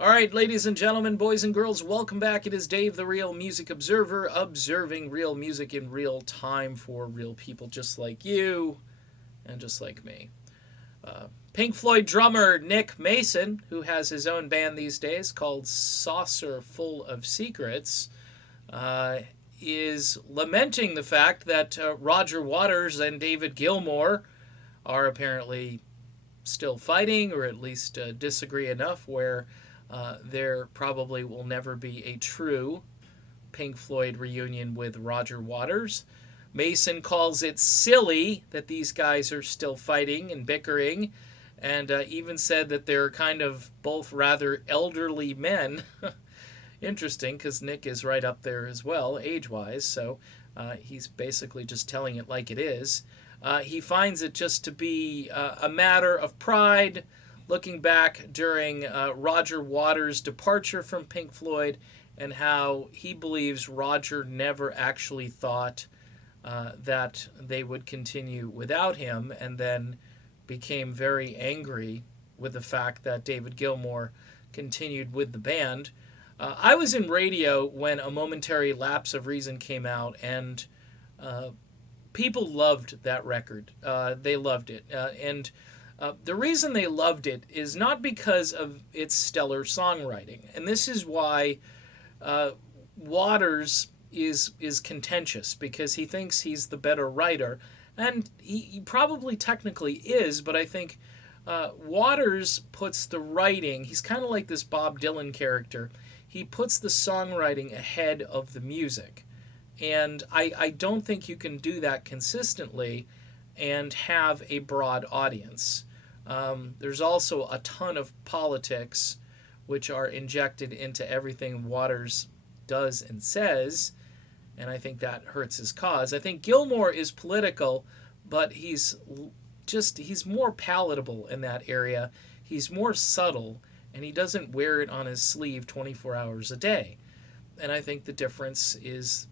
All right, ladies and gentlemen, boys and girls, welcome back. It is Dave, the Real Music Observer, observing real music in real time for real people just like you and just like me. Pink Floyd drummer Nick Mason, who has his own band these days called Saucer Full of Secrets, uh, is lamenting the fact that Roger Waters and David Gilmour are apparently still fighting, or at least disagree enough where there probably will never be a true Pink Floyd reunion with Roger Waters. Mason calls it silly that these guys are still fighting and bickering, and even said that they're kind of both rather elderly men. Interesting, because Nick is right up there as well, age-wise, so he's basically just telling it like it is. He finds it just to be a matter of pride, looking back during Roger Waters' departure from Pink Floyd, and how he believes Roger never actually thought that they would continue without him, and then became very angry with the fact that David Gilmour continued with the band. I was in radio when A Momentary Lapse of Reason came out, and people loved that record. They loved it. And the reason they loved it is not because of its stellar songwriting. And this is why Waters is contentious, because he thinks he's the better writer. And he probably technically is, but I think Waters puts the writing, he's kind of like this Bob Dylan character. He puts the songwriting ahead of the music. And I don't think you can do that consistently and have a broad audience. There's also a ton of politics which are injected into everything Waters does and says, and I think that hurts his cause. I think Gilmour is political, but he's more palatable in that area. He's more subtle, and he doesn't wear it on his sleeve 24 hours a day. And I think the difference is,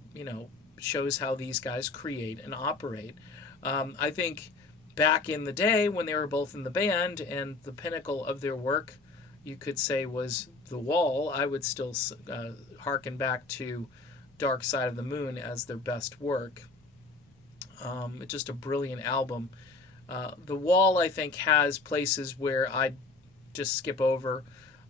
shows how these guys create and operate. I think back in the day when they were both in the band, and the pinnacle of their work, you could say, was The Wall, I would still harken back to Dark Side of the Moon as their best work. It's just a brilliant album. The Wall, I think, has places where I just skip over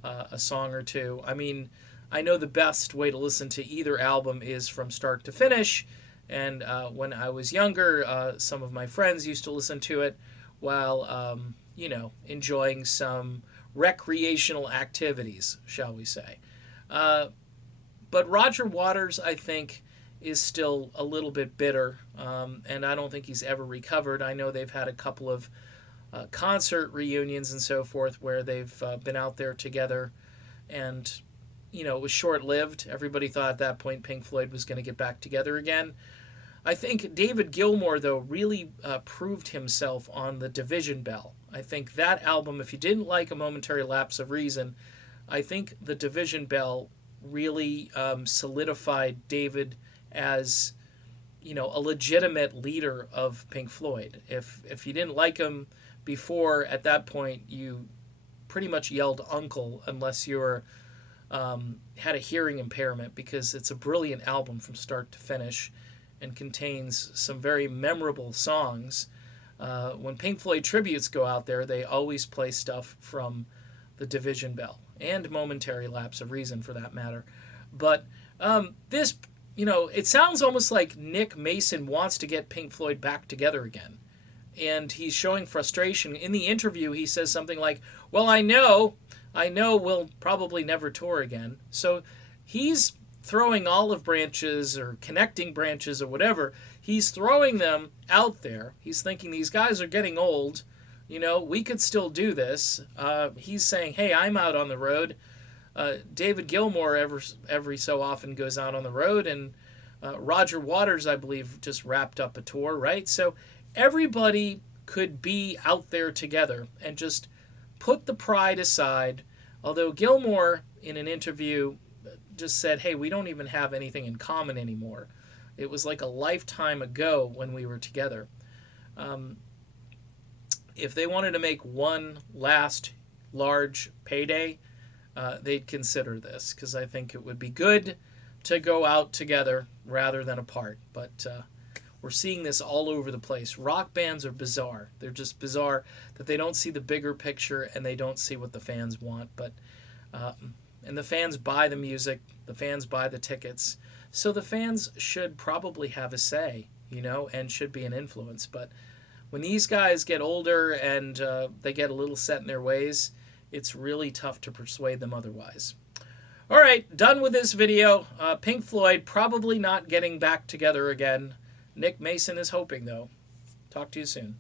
a song or two. I mean, I know the best way to listen to either album is from start to finish, and when I was younger, some of my friends used to listen to it while, enjoying some recreational activities, shall we say. But Roger Waters, I think, is still a little bit bitter, and I don't think he's ever recovered. I know they've had a couple of concert reunions and so forth where they've been out there together, and it was short-lived. Everybody thought at that point Pink Floyd was going to get back together again. I think David Gilmour, though, really proved himself on the Division Bell. I think that album, if you didn't like A Momentary Lapse of Reason, I think the Division Bell really solidified David as, a legitimate leader of Pink Floyd. If you didn't like him before, at that point, you pretty much yelled uncle, unless you're had a hearing impairment, because it's a brilliant album from start to finish and contains some very memorable songs. When Pink Floyd tributes go out there, they always play stuff from the Division Bell, and Momentary Lapse of Reason for that matter. But this, it sounds almost like Nick Mason wants to get Pink Floyd back together again. And he's showing frustration. In the interview, he says something like, well, I know we'll probably never tour again. So he's throwing olive branches or connecting branches or whatever. He's throwing them out there. He's thinking these guys are getting old. We could still do this. He's saying, hey, I'm out on the road. David Gilmour every so often goes out on the road, and Roger Waters, I believe, just wrapped up a tour, right? So everybody could be out there together and just put the pride aside. Although Gilmour, in an interview, just said, hey, we don't even have anything in common anymore. It was like a lifetime ago when we were together. If they wanted to make one last large payday, they'd consider this, because I think it would be good to go out together rather than apart. But we're seeing this all over the place. Rock bands are bizarre. They're just bizarre that they don't see the bigger picture and they don't see what the fans want. But and the fans buy the music, the fans buy the tickets, so the fans should probably have a say, and should be an influence. But when these guys get older and they get a little set in their ways, it's really tough to persuade them otherwise. All right, done with this video. Pink Floyd probably not getting back together again. Nick Mason is hoping, though. Talk to you soon.